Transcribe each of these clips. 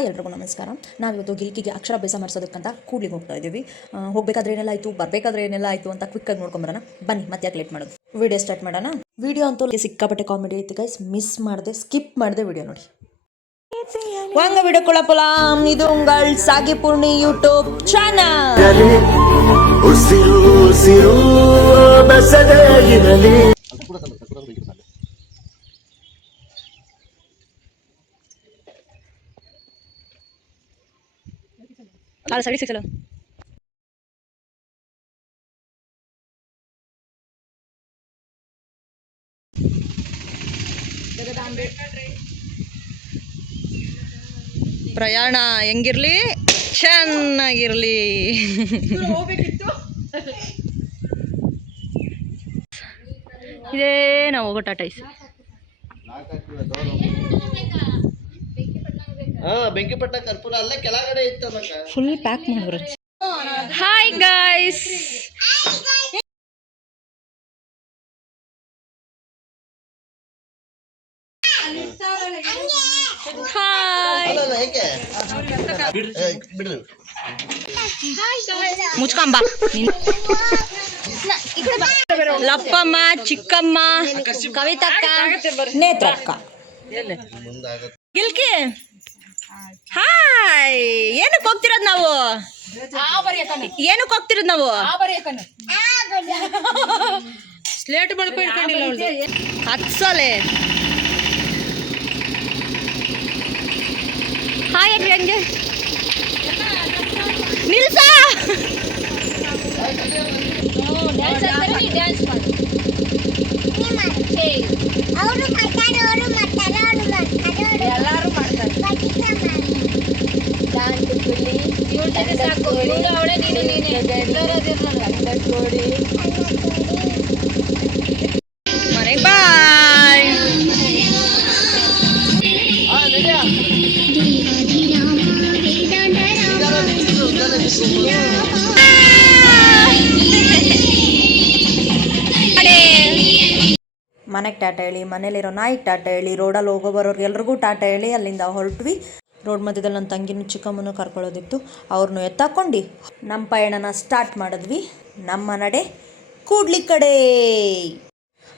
Hi ಎಲ್ರಿಗೂ ನಮಸ್ಕಾರ. ನಾವಿವತ್ತು ಗಿಲ್ಕಿಗೆ ಅಕ್ಷರಾಭ್ಯಾಸ ಮಾಡಿಸೋದಕ್ಕಂತ ಕೂಡ್ಲಿಗೆ ಹೋಗ್ತಾ ಇದ್ದೀವಿ. ಹೋಗಬೇಕಾದ್ರೆ ಏನೆಲ್ಲ ಆಯಿತು, ಬರಬೇಕಾದ್ರೆ ಏನೆಲ್ಲ ಆಯಿತು ಅಂತ ಕ್ವಿಕ್ಕಾಗಿ ನೋಡ್ಕೊಂಬರೋಣ ಬನ್ನಿ. ಮತ್ತೆ ಯಾಕೆ ಲೇಟ್ ಮಾಡೋದು, ವಿಡಿಯೋ ಸ್ಟಾರ್ಟ್ ಮಾಡೋಣ. ವಿಡಿಯೋ ಅಂತೂ ಸಿಕ್ಕಾಪಟ್ಟೆ ಕಾಮಿಡಿ ಐತಿ ಗೈಸ್, ಮಿಸ್ ಮಾಡಿದೆ, ಸ್ಕಿಪ್ ಮಾಡಿದೆ ವಿಡಿಯೋ ನೋಡಿ. வாங்க வீடியோக்குள்ள போலாம். இது உங்கள் சாகி பூர்ணி யூடியூப் சேனல். உசிரு உசிரு ಬಸದೆ ಇರಲಿ. على سريع سلام. ಪ್ರಯಾಣ ಹೆಂಗಿರ್ಲಿ, ಚೆನ್ನಾಗಿರ್ಲಿ. ಇದೇ ನಾವು ಹೋಗೋ ಟಾಟಾ ಐಸ್. ಬೆಂಕಿಪಟ್ಟಣ ಕರ್ಪೂರ ಅಲ್ಲೇ ಕೆಳಗಡೆ ಇತ್ತು, ಫುಲ್ ಪ್ಯಾಕ್ ಮಾಡಿದ್ರು. ಹಾಯ್ ಗೈಸ್, ಮುಚ್ಕೊಂಬ. ಲಪ್ಪಮ್ಮ, ಚಿಕ್ಕಮ್ಮ, ಕವಿತಕ್ಕ, ನೇತ್ರಕ್ಕ, ಗಿಲ್ಕಿ. ಹಾಯ್, ಏನಕ್ಕೆ ಹೋಗ್ತಿರೋದು ನಾವು? ಏನಕ್ಕೆ ಹೋಗ್ತಿರೋದು ನಾವು? ಸ್ಲೇಟ್ ಬಳಕ ಇಟ್ಕೊಂಡಿಲ್ಲ ಹತ್ಸಲೆ. ಹಾಯ್ ಅನ್ರಿ, ಹಂಗೆ ನಿಲ್ಸ. ಎಲ್ಲರೂ ಮಾಡ್ತಾರೆ. ಸಾಕು, ಅವಳೇ ನೀನು ನೀನೇ ಕೋಡಿ ಮನೆಗೆ ಬಾಯ್. ಮನೆಗೆ ಟಾಟಾ ಹೇಳಿ, ಮನೇಲಿರೋ ನಾಯಿಗೆ ಟಾಟಾ ಹೇಳಿ, ರೋಡಲ್ಲಿ ಹೋಗೋ ಬರೋರು ಎಲ್ರಿಗೂ ಟಾಟಾ ಹೇಳಿ ಅಲ್ಲಿಂದ ಹೊರಟ್ವಿ. ರೋಡ್ ಮಧ್ಯದಲ್ಲಿ ನನ್ನ ತಂಗಿನೂ ಚಿಕ್ಕಮ್ಮನೂ ಕರ್ಕೊಳ್ಳೋದಿತ್ತು, ಅವ್ರನ್ನೂ ಎತ್ತಾಕೊಂಡು ನಮ್ಮ ಪಯಣನ ಸ್ಟಾರ್ಟ್ ಮಾಡಿದ್ವಿ. ನಮ್ಮ ನಡೆ ಕೂಡ್ಲಿ ಕಡೆ.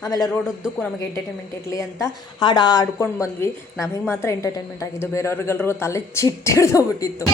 ಆಮೇಲೆ ರೋಡ್ ಉದ್ದಕ್ಕೂ ನಮಗೆ ಎಂಟರ್ಟೈನ್ಮೆಂಟ್ ಇರಲಿ ಅಂತ ಹಾಡು ಆಡ್ಕೊಂಡು ಬಂದ್ವಿ. ನಮಗೆ ಮಾತ್ರ ಎಂಟರ್ಟೈನ್ಮೆಂಟ್ ಆಗಿದ್ದು, ಬೇರೆಯವ್ರಿಗೆಲ್ರಿಗೂ ತಲೆ ಚಿಟ್ಟಿಡ್ದೋಗ್ಬಿಟ್ಟಿತ್ತು.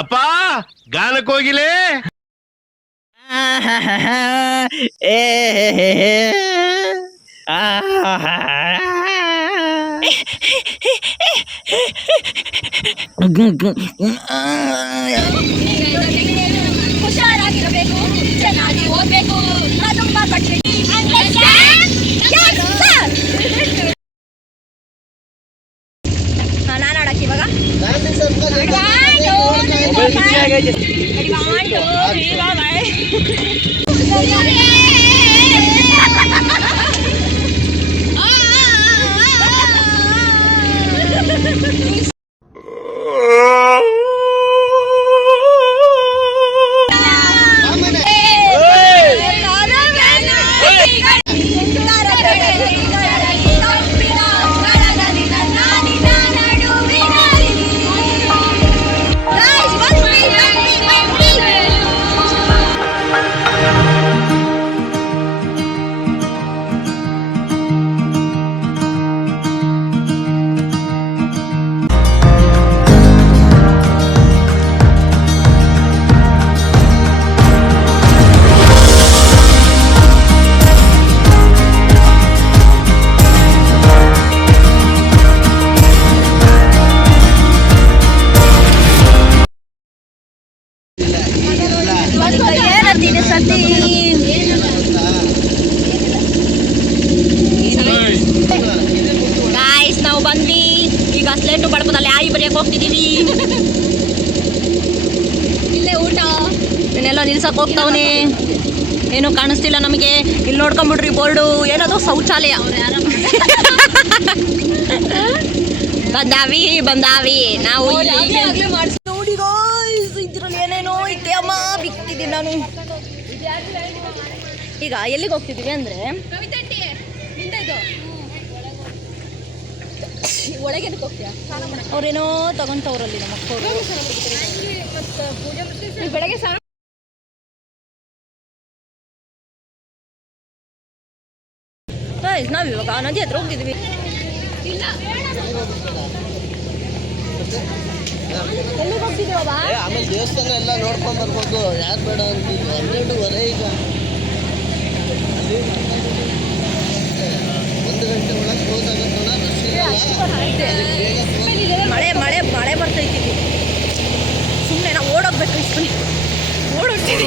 ಅಪ್ಪ ಗಾನಕ್ಕೆ ಹೋಗಿಲೇ. ಹುಷಾರಾಗಿರಬೇಕು, ಚೆನ್ನಾಗಿ ಓದ್ಬೇಕು, ತುಂಬಾ ಪಟ್ಟಿ. ನಾನು ಆಡಕ್ಕೆ ಇವಾಗ ಸ್ಲೇಟು ಬಳಪದಲ್ಲಿ ಆಯಿ ಬರೆಯಕ್ಕೆ ಹೋಗ್ತಿದ್ದೀವಿ. ಇಲ್ಲೇ ಊಟ ಇನ್ನೆಲ್ಲ ನಿಲ್ಸಕ್ಕೆ ಹೋಗ್ತಾವನೆ, ಏನೂ ಕಾಣಿಸ್ತಿಲ್ಲ ನಮಗೆ. ಇಲ್ಲಿ ನೋಡ್ಕೊಂಬಿಡ್ರಿ ಬೋರ್ಡು, ಏನದು ಶೌಚಾಲಯ. ಬಂದಾವಿ ನಾವು ನೋಡಿ ಗಾಯ್ಸ್, ಇದ್ರಲ್ಲಿ ಏನೇನೋ ಐತೆ ಅಮ್ಮ. ಬಿಕ್ತಿದ್ದೀನಿ ನಾನು. ಈಗ ಎಲ್ಲಿಗೆ ಹೋಗ್ತಿದ್ದೀವಿ ಅಂದರೆ ಒಳಗೆ ಹೋಗ್ತೀಯಾ? ಅವ್ರೇನೋ ತಗೊಂತವ್ರಲ್ಲಿ ನಮ್ಮ ಮಕ್ಕಳು. ಬೆಳಗ್ಗೆ ಸ್ನಾನ ನಾವಿವಾಗ ನದಿ ಹತ್ರ ಹೋಗ್ತಿದ್ದೀವಿ. ಎಲ್ಲಿಗೆ ಹೋಗ್ತಿದ್ದೀವವ? ಆಮೇಲೆ ದೇವಸ್ಥಾನ ಎಲ್ಲ ನೋಡ್ಕೊಂಡ್ ಬರ್ಬೋದು. ಯಾರು ಬೇಡ ಅಂತಿದ್ರು. 12:30 ಈಗ 1 ಗಂಟೆ ಒಳಗೆ ಕ್ಲೋಸ್ ಆಗುತ್ತಲ್ಲ. ಮಳೆ ಮಳೆ ಮಳೆ ಬರ್ತೈತಿ. ಸುಮ್ಮನೆ ನಾವು ಓಡೋಗ್ಬೇಕು ಇಸ್ಕೊಂಡು ಓಡೋಗ್ತೀವಿ.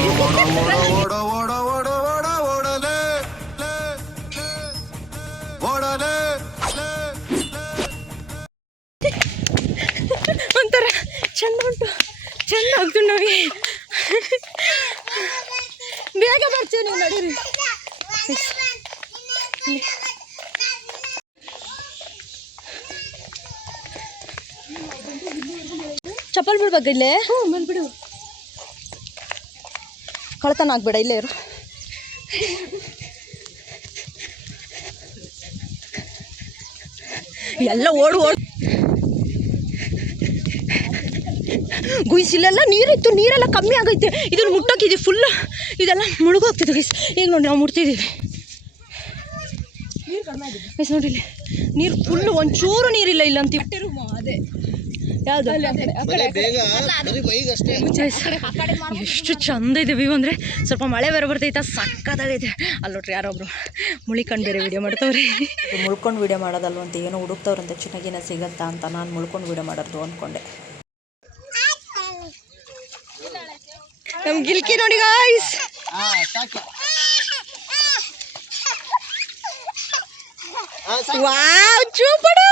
ಒಂಥರ ಚಂದ ಉಂಟು, ಚಂದ ಆಗ್ತು ನಮಗೆ. ಬೇಗ ಬರ್ತೀವಿ ನೀವು ನಡೀರಿ. ಚಪ್ಪಲ್ ಬಿಡ್ಬೇಕು ಇಲ್ಲೇ. ಬಂದ್ಬಿಡು. ಕಳ್ತನ ಆಗ್ಬೇಡ, ಇಲ್ಲೇ ಇರು. ಎಲ್ಲ ಓಡು ಓಡು. ಗುಯ್ಸ್ ಇಲ್ಲೆಲ್ಲ ನೀರಿತ್ತು, ನೀರೆಲ್ಲ ಕಮ್ಮಿ ಆಗೈತೆ. ಇದನ್ನು ಮುಟ್ಟೋಕಿದೆ ಫುಲ್, ಇದೆಲ್ಲ ಮುಳುಗೋಗ್ತಿದೆ ಗೈಸ್. ಈಗ ನೋಡಿ ನಾವು ಮುಟ್ತಿದ್ದೀವಿ ಗೈಸ್. ನೋಡಿ ಇಲ್ಲಿ ನೀರು ಫುಲ್ಲು, ಒಂಚೂರು ನೀರಿಲ್ಲ ಇಲ್ಲ ಅಂತೀವಿ. ಅದೇ ಯಾವುದು ಎಷ್ಟು ಚಂದ ಇದೆ ವ್ಯೂ ಅಂದರೆ. ಸ್ವಲ್ಪ ಮಳೆ ಬೇರೆ ಬರ್ತೈತೆ, ಸಕ್ಕತ್ತಾಗೈತೆ. ಅಲ್ಲಿ ನೋಡ್ರಿ ಯಾರೊಬ್ರು ಮುಳಿಕೊಂಡು ಬೇರೆ ವಿಡಿಯೋ ಮಾಡ್ತವ್ರಿ. ಮುಳ್ಕೊಂಡು ವಿಡಿಯೋ ಮಾಡೋದಲ್ವಂತ, ಏನೋ ಹುಡುಕ್ತವ್ರಂತೆ ಚಿನ್ನಗಿನ ಸಿಗತ್ತಾ ಅಂತ. ನಾನು ಮುಳ್ಕೊಂಡು ವಿಡಿಯೋ ಮಾಡೋದು ಅಂದ್ಕೊಂಡೆ. ನಮ್ಮ ಗಿಲ್ಕಿ ನೋಡಿ ಗಾಯ್ಸ್. ವಾವ್ ಚೂಪಡು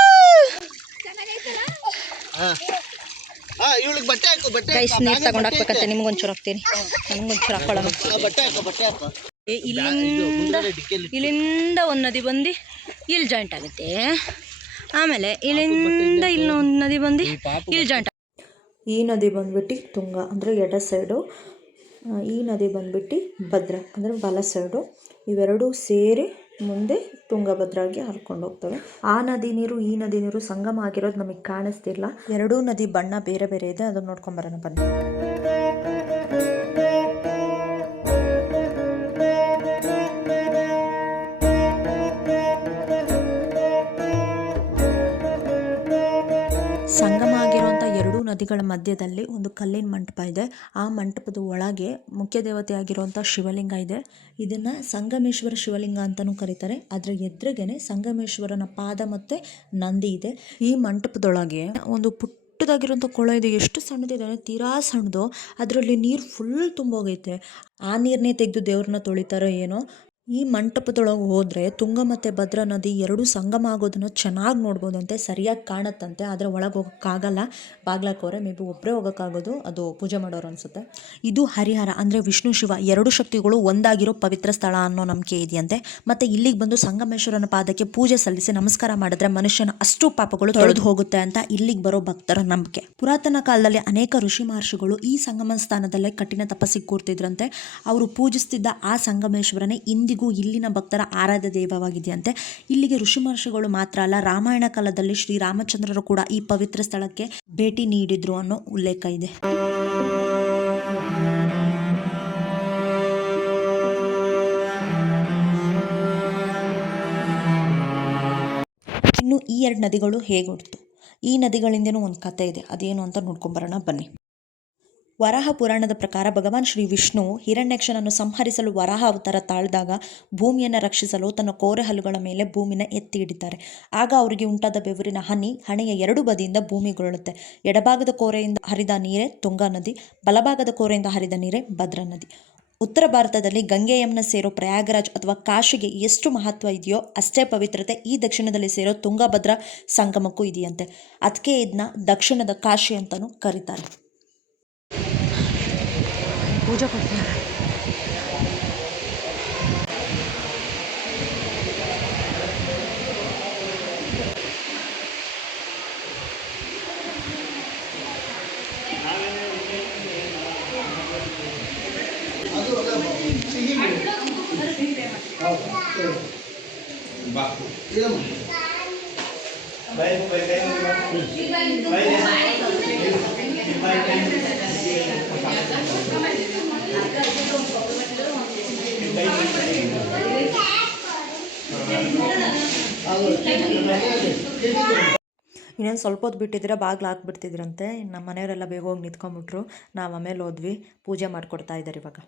ಇವಳಿಗೆ ಬಟ್ಟೆ ಹಾಕು. ಬಟ್ಟೆ ಗೈಸ್ ನೀರು ತಗೊಂಡು ಹಾಕ್ಬೇಕಂತೆ. ನಿಮ್ಗೊಂಚೂರು ಹಾಕ್ತೀನಿ, ನನಗೊಂಚೂರು ಹಾಕೊಳ್ಳೋಣ. ಬಟ್ಟೆ ಹಾಕು. ಇಲ್ಲಿಂದ ಒಂದು ನದಿ ಬಂದು ಇಲ್ಲಿ ಜಾಯಿಂಟ್ ಆಗುತ್ತೆ. ಆಮೇಲೆ ಇಲ್ಲಿಂದ ಇಲ್ಲೊಂದು ನದಿ ಬಂದು ಇಲ್ಲಿ ಜಾಯಿಂಟ್. ಈ ನದಿ ಬಂದ್ಬಿಟ್ಟು ತುಂಗ ಅಂದರೆ ಎಡ ಸೈಡು, ಈ ನದಿ ಬಂದ್ಬಿಟ್ಟು ಭದ್ರಾ ಅಂದರೆ ಬಲ ಸೈಡು. ಇವೆರಡೂ ಸೇರಿ ಮುಂದೆ ತುಂಗಭದ್ರಾಗೆ ಹರ್ಕೊಂಡು ಹೋಗ್ತವೆ. ಆ ನದಿ ನೀರು ಈ ನದಿ ನೀರು ಸಂಗಮ ಆಗಿರೋದು ನಮಗೆ ಕಾಣಿಸ್ತಿಲ್ಲ. ಎರಡೂ ನದಿ ಬಣ್ಣ ಬೇರೆ ಬೇರೆ ಇದೆ, ಅದನ್ನು ನೋಡ್ಕೊಂಬರೋಣ ಬನ್ನಿ. ಸಂಗಮ ಆಗಿರುವಂಥ ಎರಡೂ ನದಿಗಳ ಮಧ್ಯದಲ್ಲಿ ಒಂದು ಕಲ್ಲಿನ ಮಂಟಪ ಇದೆ. ಆ ಮಂಟಪದ ಒಳಗೆ ಮುಖ್ಯ ದೇವತೆ ಆಗಿರುವಂಥ ಶಿವಲಿಂಗ ಇದೆ. ಇದನ್ನು ಸಂಗಮೇಶ್ವರ ಶಿವಲಿಂಗ ಅಂತಲೂ ಕರೀತಾರೆ. ಅದರ ಎದುರಿಗೇನೆ ಸಂಗಮೇಶ್ವರನ ಪಾದ ಮತ್ತು ನಂದಿ ಇದೆ. ಈ ಮಂಟಪದೊಳಗೆ ಒಂದು ಪುಟ್ಟದಾಗಿರುವಂಥ ಕೊಳ ಇದೆ. ಎಷ್ಟು ಸಣ್ಣದಿದೆ, ತೀರಾ ಸಣ್ಣದು. ಅದರಲ್ಲಿ ನೀರು ಫುಲ್ ತುಂಬೋಗೈತೆ. ಆ ನೀರನ್ನೇ ತೆಗೆದು ದೇವ್ರನ್ನ ತೊಳಿತಾರೋ ಏನೋ. ಈ ಮಂಟಪದೊಳಗೆ ಹೋದರೆ ತುಂಗ ಮತ್ತು ಭದ್ರಾ ನದಿ ಎರಡೂ ಸಂಗಮ ಆಗೋದನ್ನು ಚೆನ್ನಾಗಿ ನೋಡ್ಬೋದಂತೆ, ಸರಿಯಾಗಿ ಕಾಣತ್ತಂತೆ. ಆದರೆ ಒಳಗೆ ಹೋಗೋಕ್ಕಾಗಲ್ಲ, ಬಾಗ್ಲಾಕೋರೆ. ಮೇ ಬಿ ಒಬ್ಬರೇ ಹೋಗೋಕ್ಕಾಗೋದು, ಅದು ಪೂಜೆ ಮಾಡೋರು ಅನಿಸುತ್ತೆ. ಇದು ಹರಿಹರ ಅಂದರೆ ವಿಷ್ಣು ಶಿವ ಎರಡು ಶಕ್ತಿಗಳು ಒಂದಾಗಿರೋ ಪವಿತ್ರ ಸ್ಥಳ ಅನ್ನೋ ನಂಬಿಕೆ ಇದೆಯಂತೆ. ಮತ್ತು ಇಲ್ಲಿಗೆ ಬಂದು ಸಂಗಮೇಶ್ವರನ ಪಾದಕ್ಕೆ ಪೂಜೆ ಸಲ್ಲಿಸಿ ನಮಸ್ಕಾರ ಮಾಡಿದ್ರೆ ಮನುಷ್ಯನ ಅಷ್ಟು ಪಾಪಗಳು ತೊಳೆದು ಹೋಗುತ್ತೆ ಅಂತ ಇಲ್ಲಿಗೆ ಬರೋ ಭಕ್ತರ ನಂಬಿಕೆ. ಪುರಾತನ ಕಾಲದಲ್ಲಿ ಅನೇಕ ಋಷಿ ಮಹರ್ಷಿಗಳು ಈ ಸಂಗಮ ಸ್ಥಾನದಲ್ಲೇ ಕಠಿಣ ತಪಸ್ಸಿಗೆ ಕೂರ್ತಿದ್ರಂತೆ. ಅವರು ಪೂಜಿಸ್ತಿದ್ದ ಆ ಸಂಗಮೇಶ್ವರನೇ ಇಂದಿಗೂ ಇಲ್ಲಿನ ಭಕ್ತರ ಆರಾಧ್ಯ ದೈವವಾಗಿದೆಯಂತೆ. ಇಲ್ಲಿಗೆ ಋಷಿ ಮಹರ್ಷಿಗಳು ಮಾತ್ರ ಅಲ್ಲ, ರಾಮಾಯಣ ಕಾಲದಲ್ಲಿ ಶ್ರೀರಾಮಚಂದ್ರರು ಕೂಡ ಈ ಪವಿತ್ರ ಸ್ಥಳಕ್ಕೆ ಭೇಟಿ ನೀಡಿದ್ರು ಅನ್ನೋ ಉಲ್ಲೇಖ ಇದೆ. ಇನ್ನು ಈ ಎರಡು ನದಿಗಳು ಹೇಗೆ ಹುಟ್ಟಿತು? ಈ ನದಿಗಳಿಂದನೂ ಒಂದು ಕಥೆ ಇದೆ, ಅದೇನು ಅಂತ ನೋಡ್ಕೊಂಬರೋಣ ಬನ್ನಿ. ವರಾಹ ಪುರಾಣದ ಪ್ರಕಾರ ಭಗವಾನ್ ಶ್ರೀ ವಿಷ್ಣು ಹಿರಣ್ಯಾಕ್ಷನನ್ನು ಸಂಹರಿಸಲು ವರಾಹ ಅವತಾರ ತಾಳಿದಾಗ ಭೂಮಿಯನ್ನು ರಕ್ಷಿಸಲು ತನ್ನ ಕೋರೆ ಹಲ್ಲುಗಳ ಮೇಲೆ ಭೂಮಿನ ಎತ್ತಿ ಹಿಡಿತಾರೆ. ಆಗ ಅವರಿಗೆ ಉಂಟಾದ ಬೆವರಿನ ಹನಿ ಹಣೆಯ ಎರಡು ಬದಿಯಿಂದ ಭೂಮಿಗೊಳ್ಳುತ್ತೆ. ಎಡಭಾಗದ ಕೋರೆಯಿಂದ ಹರಿದ ನೀರೇ ತುಂಗಾ ನದಿ, ಬಲಭಾಗದ ಕೋರೆಯಿಂದ ಹರಿದ ನೀರೇ ಭದ್ರಾ ನದಿ. ಉತ್ತರ ಭಾರತದಲ್ಲಿ ಗಂಗೆ ಯಮುನಾ ಸೇರೋ ಪ್ರಯಾಗರಾಜ್ ಅಥವಾ ಕಾಶಿಗೆ ಎಷ್ಟು ಮಹತ್ವ ಇದೆಯೋ ಅಷ್ಟೇ ಪವಿತ್ರತೆ ಈ ದಕ್ಷಿಣದಲ್ಲಿ ಸೇರೋ ತುಂಗಭದ್ರಾ ಸಂಗಮಕ್ಕೂ ಇದೆಯಂತೆ. ಅದಕ್ಕೆ ಇದನ್ನ ದಕ್ಷಿಣದ ಕಾಶಿ ಅಂತಲೂ ಕರೀತಾರೆ. ಪೂಜೆ ಕೊಡ್ತಾರೆ. ಇನ್ನೇನು ಸ್ವಲ್ಪ ಹೊತ್ತು ಬಿಟ್ಟಿದ್ರೆ ಬಾಗಿಲು ಹಾಕ್ಬಿಡ್ತಿದ್ರಂತೆ. ನಮ್ಮ ಮನೆಯವರೆಲ್ಲ ಬೇಗ ಹೋಗಿ ನಿಂತ್ಕೊಂಡ್ಬಿಟ್ರು. ನಾವು ಆಮೇಲೆ ಹೋದ್ವಿ. ಪೂಜೆ ಮಾಡಿಕೊಡ್ತಾ ಇದ್ದಾರೆ ಇವಾಗ.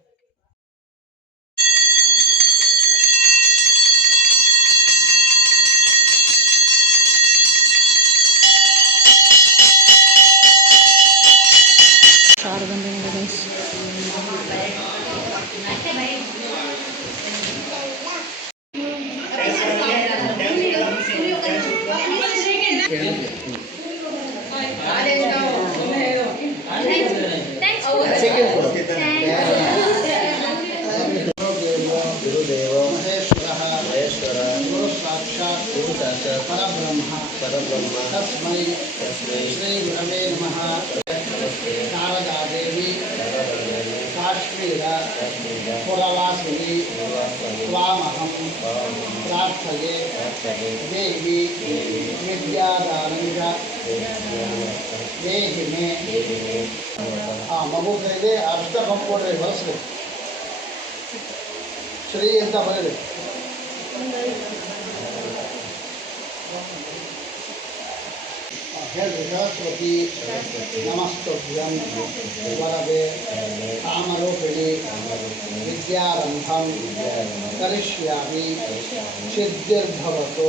ಗುರುದೇವೋ ಮಹೇಶ್ವರ ಗುರು ಸಾಕ್ಷಾತ್ ಪರಬ್ರಹ್ಮ ತಸ್ಮೈ ಶ್ರೀ ಗುರವೇ ನಮಃ. ಶಾರದಾದೇವಿ ಕಾಶ್ಮೀರ ಪುರವಾಸಿನಿ ತ್ವಾಮಹಂ ಪ್ರಾರ್ಥಯೆ ದೇವಿ ವಿದ್ಯಾದಾನಂಚ ದೇಹಿ ಮೇ. ಮಗು ಕೈಗೆ ಅರ್ಥ ಕೊಡ್ರಿ, ಬರೆಸ್ರಿ. ಶ್ರೀ ಅಂತ ಬರೀರಿ. ಹೇಳ್ರಿ. ಸರಸ್ವತಿ ನಮಸ್ತುಭ್ಯಂ ವರದೆ ಕಾಮರೂಪಿಣಿ ವಿದ್ಯಾರಂಭಂ ಕರಿಷ್ಯಾಮಿ ಸಿದ್ಧಿರ್ಭವತು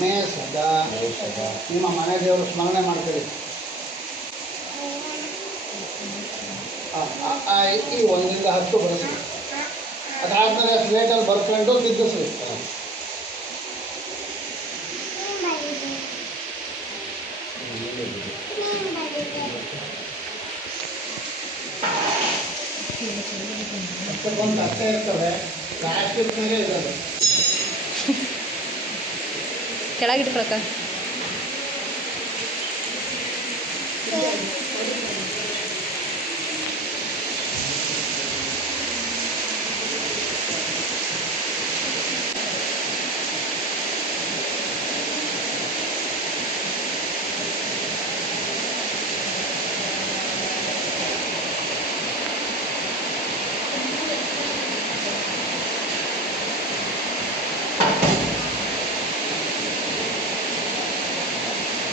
ಮೇ ಸದಾ. ನಿಮ್ಮ ಮನೆ ದೇವರು ಸ್ಮರಣೆ ಮಾಡ್ತೀರಿ. ಈ 1 ರಿಂದ 10 ಬರೆಸ್ರಿ. ಅದಾದ್ಮೇಲೆ ಸ್ಲೇಟಲ್ಲಿ ಬರ್ಕೊಂಡು ತಿದ್ದಿಸ್ರಿ. ಅಷ್ಟಕ್ಕೊಂದು ಅರ್ಥ ಇರ್ತವೆ. ಪ್ರಾಕ್ಟಿಸ್ ಮೇಲೆ ಇರೋದು. ಕೆಳಗಿಟ್ಟು ಪ್ರಕಾರ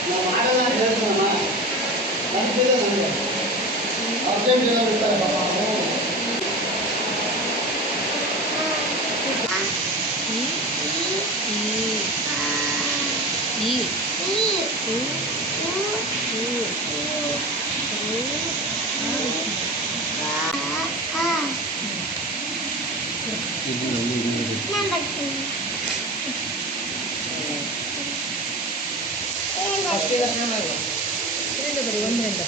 ನಾವು ಮಾಡಲ್ಲ ಅಂತ ಹೇಳ್ತೀವಮ್ಮ. ಅನ್ಸಿದೆ ನನಗೆ. ಅರ್ಜೆಂಟ್ ಜನ ಇರ್ತಾರೆ ಪಾಪ. ಬರೀ 1 2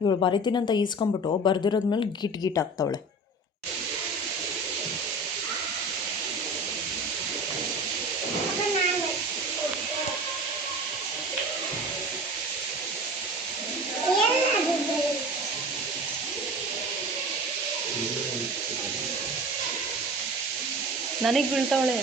ಇವಳು ಬರಿತೀನಂತ ಈಸ್ಕೊಂಬಿಟ್ಟು ಬರ್ದಿರೋದ್ಮೇಲೆ ಗಿಟ್ ಆಗ್ತಾವಳೆ. ನನಗೆ ಬೀಳ್ತಾವಳೆ.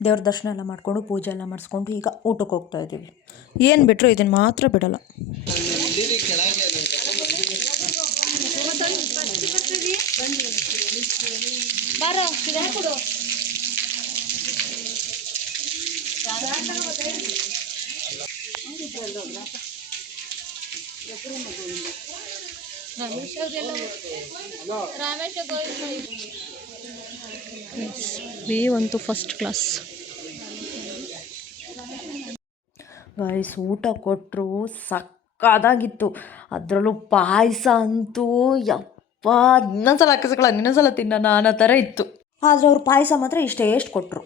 ದೇವ್ರ ದರ್ಶನ ಎಲ್ಲ ಮಾಡಿಕೊಂಡು ಪೂಜೆ ಎಲ್ಲ ಮಾಡಿಸ್ಕೊಂಡು ಈಗ ಊಟಕ್ಕೆ ಹೋಗ್ತಾ ಇದ್ದೀವಿ. ಏನು ಬಿಟ್ಟರು ಇದನ್ನು ಮಾತ್ರ ಬಿಡಲ್ಲ. ಬಾರೋ ಕೊಡು. ವ್ಯೂ ಅಂತೂ ಫಸ್ಟ್ ಕ್ಲಾಸ್. ಗೈಸ್ ಊಟ ಕೊಟ್ಟರು ಸಕ್ಕದಾಗಿತ್ತು. ಅದರಲ್ಲೂ ಪಾಯಸ ಅಂತೂ ಯಪ್ಪ ಇನ್ನೊಂದ್ಸಲ ಇನ್ನೊಂದ್ಸಲ ತಿನ್ನೋಣ ಅನ್ನೋ ಥರ ಇತ್ತು. ಆದರೆ ಅವ್ರು ಪಾಯಸ ಮಾತ್ರ ಎಷ್ಟು ಕೊಟ್ಟರು.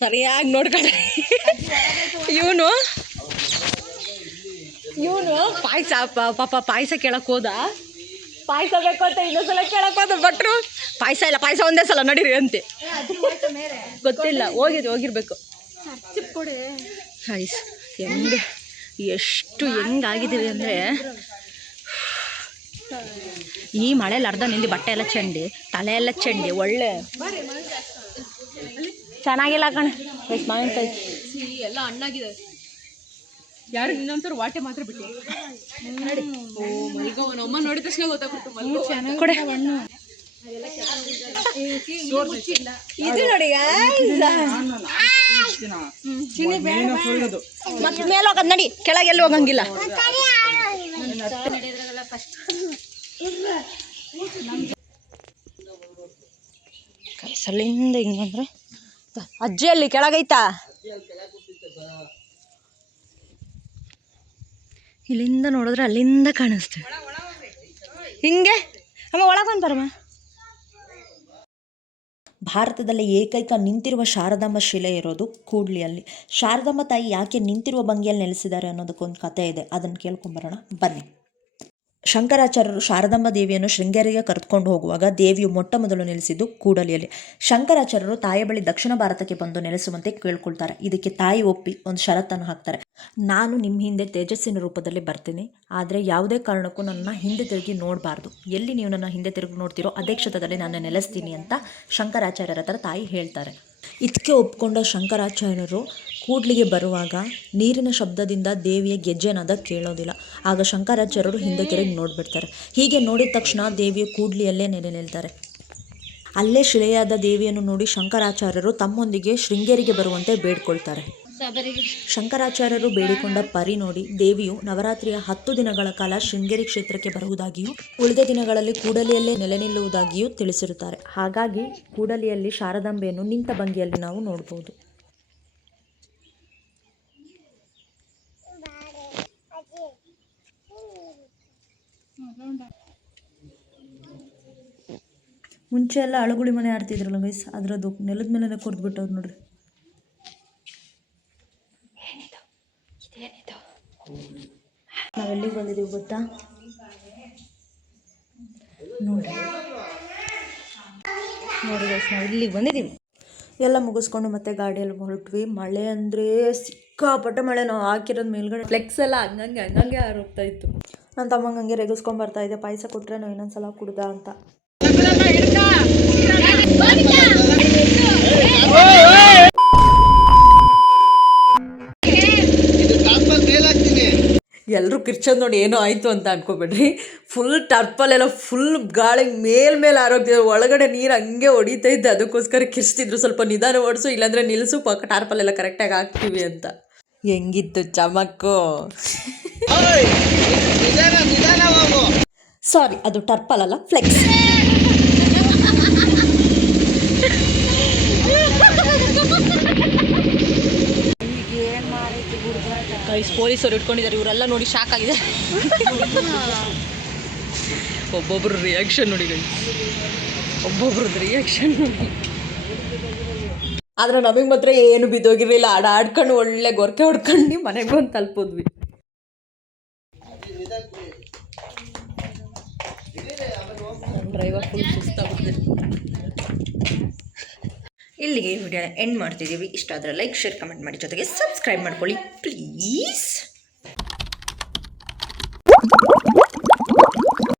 ಸರಿಯಾಗಿ ನೋಡ್ಕೊಂಡ್ರೆ ಇವನು ಪಾಯಸ ಪಾಪ ಪಾಯಸ ಕೇಳಕ್ಕೆ ಹೋದ. ಪಾಯಸ ಬೇಕು ಅಂತ ಇನ್ನೊಂದ್ಸಲ ಕೇಳಕ್ಕೆ ಹೋದ. ಭಟ್ರು ಪಾಯಸ ಒಂದೇ ಸಲ ನಡೀರಿ ಅಂತೆ. ಗೊತ್ತಿಲ್ಲ, ಹೋಗಿರ್ಬೇಕು. ಪಾಯಸ ಹೆಂಗಾಗಿದ್ದೀವಿ ಅಂದರೆ, ಈ ಮಳೆಯಲ್ಲಿ ಅರ್ಧ ನಿಂದು ಬಟ್ಟೆ ಎಲ್ಲ ಚಂಡಿ, ತಲೆ ಎಲ್ಲ ಚಂಡಿ, ಒಳ್ಳೆ ಚೆನ್ನಾಗಿಲ್ಲ ಕಣ. ಮಾವಿನಕಾಯಿ ಎಲ್ಲ ಹಣ್ಣಾಗಿದೆ. ಯಾರು ಇನ್ನೊಂದ್ಸರ ವಾಟೆ ಮಾತ್ರ ಬಿಟ್ಟು ನೋಡಿ. ಅಮ್ಮ ನೋಡಿದ ತಕ್ಷಣ ಗೊತ್ತಾಗ್ಬಿಟ್ಟು ಕೊಡೆ ಇದು ನೋಡಿ. ಮತ್ತೆ ಮೇಲೆ ಹೋಗೋದು ನಡಿ, ಕೆಳಗೆ ಎಲ್ಲಿ ಹೋಗಂಗಿಲ್ಲ. ಕೈಸಲ್ಲಿಂದ ಹಿಂಗಂದ್ರೆ ಅಜ್ಜಿ ಅಲ್ಲಿ ಕೆಳಗೈತಾ, ಇಲ್ಲಿಂದ ನೋಡಿದ್ರೆ ಅಲ್ಲಿಂದ ಕಾಣಿಸ್ತೇವೆ. ಹಿಂಗೆ ಅಮ್ಮ ಒಳಗೊಂದು ಬರಮ್ಮ. ಭಾರತದಲ್ಲಿ ಏಕೈಕ ನಿಂತಿರುವ ಶಾರದಾಂಬ ಶಿಲೆ ಇರೋದು ಕೂಡ್ಲಿಯಲ್ಲಿ. ಶಾರದಾಂಬ ತಾಯಿ ಯಾಕೆ ನಿಂತಿರುವ ಭಂಗಿಯಲ್ಲಿ ನೆಲೆಸಿದ್ದಾರೆ ಅನ್ನೋದಕ್ಕೊಂದು ಕಥೆ ಇದೆ, ಅದನ್ನು ಕೇಳ್ಕೊಂಬರೋಣ ಬನ್ನಿ. ಶಂಕರಾಚಾರ್ಯರು ಶಾರದಾಂಬ ದೇವಿಯನ್ನು ಶೃಂಗೇರಿಗೆ ಕರೆದುಕೊಂಡು ಹೋಗುವಾಗ ದೇವಿಯು ಮೊಟ್ಟ ಮೊದಲು ನೆಲೆಸಿದ್ದು ಕೂಡಲಿಯಲ್ಲಿ. ಶಂಕರಾಚಾರ್ಯರು ತಾಯಿಯ ಬಳಿ ದಕ್ಷಿಣ ಭಾರತಕ್ಕೆ ಬಂದು ನೆಲೆಸುವಂತೆ ಕೇಳ್ಕೊಳ್ತಾರೆ. ಇದಕ್ಕೆ ತಾಯಿ ಒಪ್ಪಿ ಒಂದು ಷರತ್ತನ್ನು ಹಾಕ್ತಾರೆ. ನಾನು ನಿಮ್ಮ ಹಿಂದೆ ತೇಜಸ್ಸಿನ ರೂಪದಲ್ಲಿ ಬರ್ತೀನಿ, ಆದರೆ ಯಾವುದೇ ಕಾರಣಕ್ಕೂ ನನ್ನ ಹಿಂದೆ ತಿರುಗಿ ನೋಡಬಾರ್ದು. ಎಲ್ಲಿ ನೀವು ನನ್ನ ಹಿಂದೆ ತಿರುಗಿ ನೋಡ್ತೀರೋ ಅದೇ ಕ್ಷೇತ್ರದಲ್ಲಿ ನಾನು ನೆಲೆಸ್ತೀನಿ ಅಂತ ಶಂಕರಾಚಾರ್ಯರ ಹತ್ರ ತಾಯಿ ಹೇಳ್ತಾರೆ. ಇದಕ್ಕೆ ಒಪ್ಕೊಂಡ ಶಂಕರಾಚಾರ್ಯರು ಕೂಡ್ಲಿಗೆ ಬರುವಾಗ ನೀರಿನ ಶಬ್ದದಿಂದ ದೇವಿಯ ಗೆಜ್ಜೆನಾದ ಕೇಳೋದಿಲ್ಲ. ಆಗ ಶಂಕರಾಚಾರ್ಯರು ಹಿಂದೆ ತಿರುಗಿ ನೋಡಿಬಿಡ್ತಾರೆ. ಹೀಗೆ ನೋಡಿದ ತಕ್ಷಣ ದೇವಿಯ ಕೂಡ್ಲಿಯಲ್ಲೇ ನೆಲೆ ನಿಲ್ತಾರೆ. ಅಲ್ಲೇ ಶಿಲೆಯಾದ ದೇವಿಯನ್ನು ನೋಡಿ ಶಂಕರಾಚಾರ್ಯರು ತಮ್ಮೊಂದಿಗೆ ಶೃಂಗೇರಿಗೆ ಬರುವಂತೆ ಬೇಡ್ಕೊಳ್ತಾರೆ. ಶಂಕರಾಚಾರ್ಯರು ಬೇಡಿಕೊಂಡ ಪರಿ ನೋಡಿ ದೇವಿಯು ನವರಾತ್ರಿಯ 10 ದಿನಗಳ ಕಾಲ ಶೃಂಗೇರಿ ಕ್ಷೇತ್ರಕ್ಕೆ ಬರುವುದಾಗಿಯೂ ಉಳಿದ ದಿನಗಳಲ್ಲಿ ಕೂಡಲಿಯಲ್ಲೇ ನೆಲೆ ನಿಲ್ಲುವುದಾಗಿಯೂ ತಿಳಿಸಿರುತ್ತಾರೆ. ಹಾಗಾಗಿ ಕೂಡಲಿಯಲ್ಲಿ ಶಾರದಾಂಬೆಯನ್ನು ನಿಂತ ಭಂಗಿಯಲ್ಲಿ ನಾವು ನೋಡ್ಬೋದು. ಮುಂಚೆ ಎಲ್ಲ ಅಳಗುಳಿ ಮನೆ ಆಡ್ತಿದ್ರಲ್ಲ ಗೈಸ್, ಅದರದ್ದು ನೆಲದ ಮೇಲೆ ಕೊರ್ದ್ಬಿಟ್ಟವ್ರು ನೋಡ್ರಿ. ನಾವೆಲ್ಲಿಗೆ ಬಂದಿದ್ದೀವಿ ಗೊತ್ತಾ? ನೋಡಿ ಗೈಸ್, ನಾವು ಇಲ್ಲಿಗೆ ಬಂದಿದ್ದೀವಿ. ಎಲ್ಲ ಮುಗಿಸ್ಕೊಂಡು ಮತ್ತೆ ಗಾಡಿಯಲ್ಲಿ ಹೊರಟ್ವಿ. ಮಳೆ ಅಂದರೆ ಸಿಕ್ಕಾಪಟ್ಟೆ ಮಳೆ. ನಾವು ಹಾಕಿರೋದು ಮೇಲ್ಗಡೆ ಫ್ಲೆಕ್ಸ್ ಎಲ್ಲ ಹಂಗಂಗೆ ಆರೋಗ್ತಾ ಇತ್ತು. ನನ್ನ ತಮ್ಮಂಗೆ ಹಂಗೆ ರೆಗಿಸ್ಕೊಂಡು ಬರ್ತಾ ಇದೆ. ಪಾಯಸ ಕೊಟ್ಟರೆ ನಾವು ಇನ್ನೊಂದ್ಸಲ ಕುಡ್ದ ಅಂತ. ಎಲ್ಲರೂ ಕಿರ್ಚೋದು ನೋಡಿ ಏನೋ ಆಯಿತು ಅಂತ ಅನ್ಕೋಬೇಡ್ರಿ. ಫುಲ್ ಟರ್ಪಲ್ಲೆಲ್ಲ ಫುಲ್ ಗಾಳಿ ಮೇಲೆ ಆರೋಗ್ತಿದ್ರು. ಒಳಗಡೆ ನೀರು ಹಂಗೆ ಹೊಡಿತಾ ಇದ್ದೆ, ಅದಕ್ಕೋಸ್ಕರ ಕಿರ್ಚ್ತಿದ್ರು. ಸ್ವಲ್ಪ ನಿಧಾನ ಓಡಿಸು, ಇಲ್ಲಾಂದರೆ ನಿಲ್ಲಿಸು, ಟಾರ್ಪಲ್ಲೆಲ್ಲ ಕರೆಕ್ಟಾಗಿ ಹಾಕ್ತೀವಿ ಅಂತ. ಹೆಂಗಿತ್ತು ಚಮಕ್ಕು? ಸಾರಿ, ಅದು ಟರ್ಪಲ್ ಅಲ್ಲ, ಫ್ಲೆಕ್ಸ್. ಪೊಲೀಸರು ಇಟ್ಕೊಂಡಿದ್ದಾರೆ. ಇವರೆಲ್ಲ ನೋಡಿ ಶಾಕ್ ಆಗಿದೆ. ಒಬ್ಬೊಬ್ರು ರಿಯಾಕ್ಷನ್ ನೋಡಿ, ಒಬ್ಬೊಬ್ರದ್ದು ರಿಯಾಕ್ಷನ್ ನೋಡಿ. ಆದರೆ ನಮಗೆ ಮಾತ್ರ ಏನು ಬಿದ್ದೋಗಿರಲಿಲ್ಲ. ಆಡ್ಕೊಂಡು ಒಳ್ಳೆ ಗೊರಕೆ ಹೊಡ್ಕೊಂಡು ಮನೆಗೆ ಬಂದು ತಲುಪಿದ್ವಿ. Driver full ಸುಸ್ತಾಗುತ್ತೆ. ಇಲ್ಲಿಗೆ ಈ ವಿಡಿಯೋನ ಎಂಡ್ ಮಾಡ್ತಿದ್ದೀವಿ. ಇಷ್ಟ ಆದರೆ ಲೈಕ್, ಶೇರ್, ಕಮೆಂಟ್ ಮಾಡಿ, ಜೊತೆಗೆ ಸಬ್ಸ್ಕ್ರೈಬ್ ಮಾಡ್ಕೊಳ್ಳಿ ಪ್ಲೀಸ್.